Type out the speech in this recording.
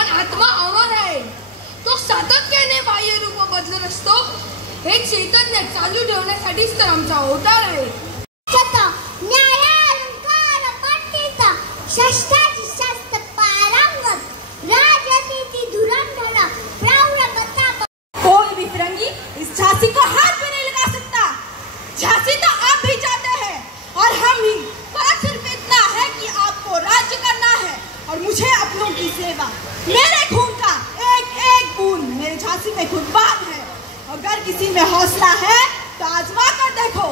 पण आत्मा अमर आहे. तो सातत्याने बाह्य रूप बदलत असतो. हे चैतन्य चालू ठेवण्यासाठीच तर आमचा अवतार आहे. शस्त्राची शस्त्र पारंगत राजनीति धुरंधर प्रौढ़ प्रताप. कोई भी फिरंगी इस झांसी को हाथ में नहीं लगा सकता. झांसी तो आप भी जाते हैं और हम ही. फर्क सिर्फ इतना है कि आपको राज्य करना है और मुझे अपनों की सेवा. मेरे खून का एक एक बूंद मेरे झांसी में खुशबान है. अगर किसी में हौसला है तो आजमा कर देखो.